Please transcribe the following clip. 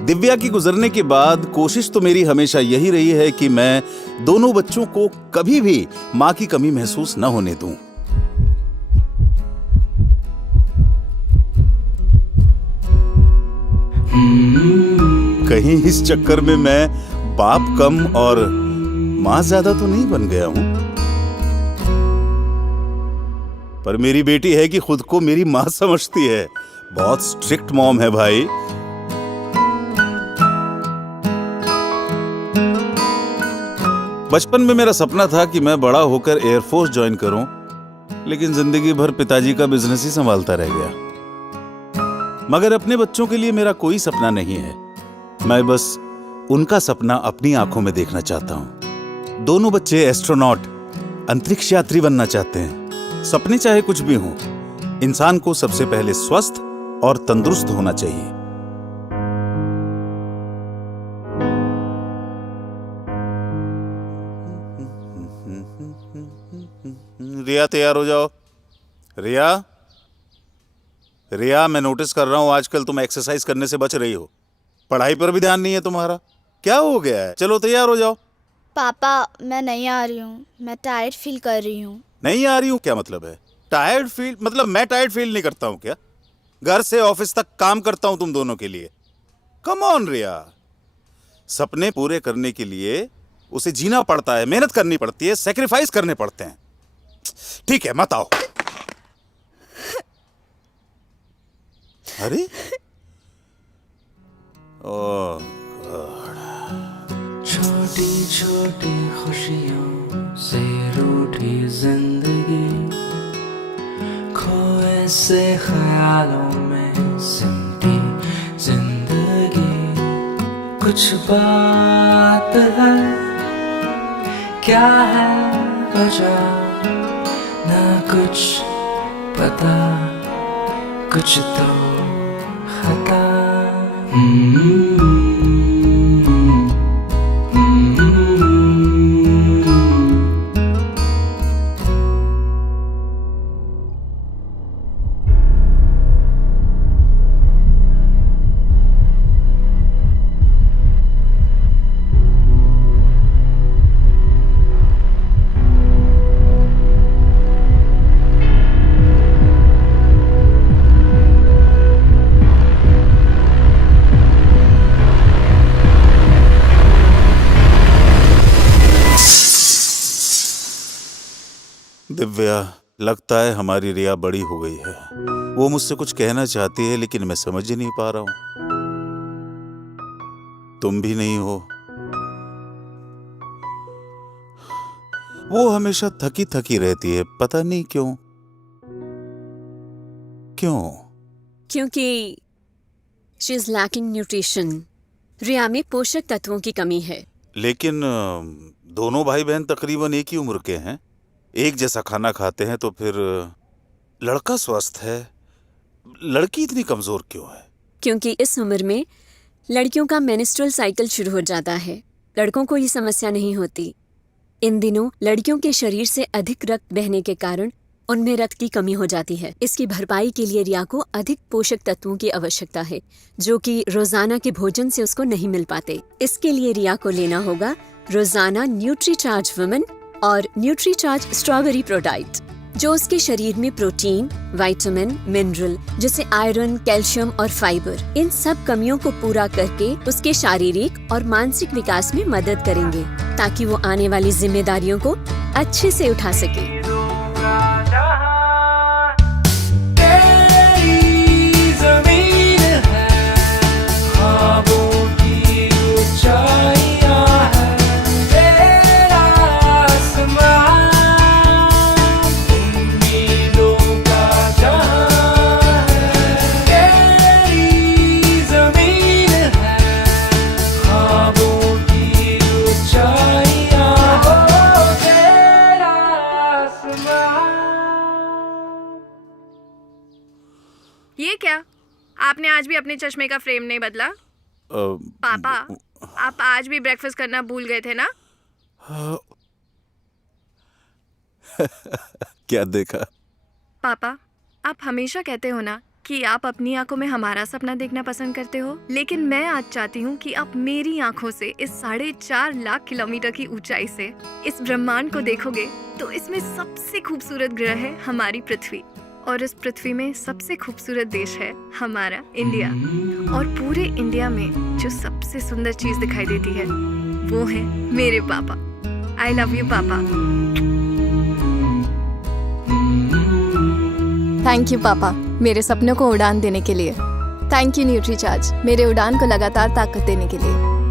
दिव्या की गुजरने के बाद कोशिश तो मेरी हमेशा यही रही है कि मैं दोनों बच्चों को कभी भी मां की कमी महसूस न होने दूं। कहीं इस चक्कर में मैं बाप कम और मां ज्यादा तो नहीं बन गया हूं। पर मेरी बेटी है कि खुद को मेरी मां समझती है। बहुत स्ट्रिक्ट मॉम है भाई। बचपन में मेरा सपना था कि मैं बड़ा होकर एयरफोर्स ज्वाइन करूं, लेकिन जिंदगी भर पिताजी का बिजनेस ही संभालता रह गया। मगर अपने बच्चों के लिए मेरा कोई सपना नहीं है। मैं बस उनका सपना अपनी आंखों में देखना चाहता हूं। दोनों बच्चे एस्ट्रोनॉट, अंतरिक्ष यात्री बनना चाहते हैं। सपने चाहे कुछ भी हों, इंसान को सबसे पहले स्वस्थ और तंदुरुस्त होना चाहिए। रिया, तैयार हो जाओ। रिया, रिया, मैं नोटिस कर रहा हूं आजकल तुम एक्सरसाइज करने से बच रही हो। पढ़ाई पर भी ध्यान नहीं है तुम्हारा। क्या हो गया है? चलो तैयार हो जाओ। पापा, मैं नहीं आ रही हूँ। मैं टायर्ड फील कर रही हूँ। नहीं आ रही हूँ क्या मतलब है? टायर्ड फील मतलब मैं टायर्ड फील नहीं करता हूँ क्या? घर से ऑफिस तक काम करता हूँ तुम दोनों के लिए। कम ऑन रिया, सपने पूरे करने के लिए उसे जीना पड़ता है, मेहनत करनी पड़ती है, सेक्रीफाइस करने पड़ते हैं। ठीक है, मत आओ। अरे ओह गॉड। छोटी छोटी खुशियों से रूठी जिंदगी, खोए से ख्यालों में सिमटी जिंदगी। कुछ बात है, क्या है वजह, ना कुछ पता, कुछ तो खता। दिव्या, लगता है हमारी रिया बड़ी हो गई है। वो मुझसे कुछ कहना चाहती है, लेकिन मैं समझ ही नहीं पा रहा हूं। तुम भी नहीं हो। वो हमेशा थकी थकी रहती है, पता नहीं क्यों। क्यों? क्योंकि शी इज लैकिंग न्यूट्रिशन। रिया में पोषक तत्वों की कमी है। लेकिन दोनों भाई बहन तकरीबन एक ही उम्र के हैं, एक जैसा खाना खाते हैं, तो फिर लड़का स्वस्थ है, लड़की इतनी कमजोर क्यों है? क्योंकि इस उम्र में लड़कियों का मेंस्ट्रुअल साइकिल शुरू हो जाता है। लड़कों को ये समस्या नहीं होती। इन दिनों लड़कियों के शरीर से अधिक रक्त बहने के कारण उनमें रक्त की कमी हो जाती है। इसकी भरपाई के लिए रिया को अधिक पोषक तत्वों की आवश्यकता है, जो कि रोजाना के भोजन से उसको नहीं मिल पाते। इसके लिए रिया को लेना होगा रोजाना न्यूट्रीचार्ज वुमेन और न्यूट्रीचार्ज स्ट्रॉबेरी प्रोडाइट, जो उसके शरीर में प्रोटीन, विटामिन, मिनरल जैसे आयरन, कैल्शियम और फाइबर, इन सब कमियों को पूरा करके उसके शारीरिक और मानसिक विकास में मदद करेंगे, ताकि वो आने वाली जिम्मेदारियों को अच्छे से उठा सके। ये क्या? आपने आज भी अपने चश्मे का फ्रेम नहीं बदला? पापा, आप आज भी ब्रेकफास्ट करना भूल गए थे ना? क्या देखा? पापा, आप हमेशा कहते हो ना कि आप अपनी आंखों में हमारा सपना देखना पसंद करते हो, लेकिन मैं आज चाहती हूँ कि आप मेरी आंखों से इस 4.5 लाख किलोमीटर की ऊंचाई से इस ब्रह्मांड को देखोगे तो इसमें सबसे खूबसूरत ग्रह है हमारी पृथ्वी, और इस पृथ्वी में सबसे खूबसूरत देश है हमारा इंडिया। और पूरे इंडिया में जो सबसे सुंदर चीज दिखाई देती है वो है मेरे पापा। आई लव यू पापा। थैंक यू पापा, मेरे सपनों को उड़ान देने के लिए। थैंक यू न्यूट्रीचार्ज, मेरे उड़ान को लगातार ताकत देने के लिए।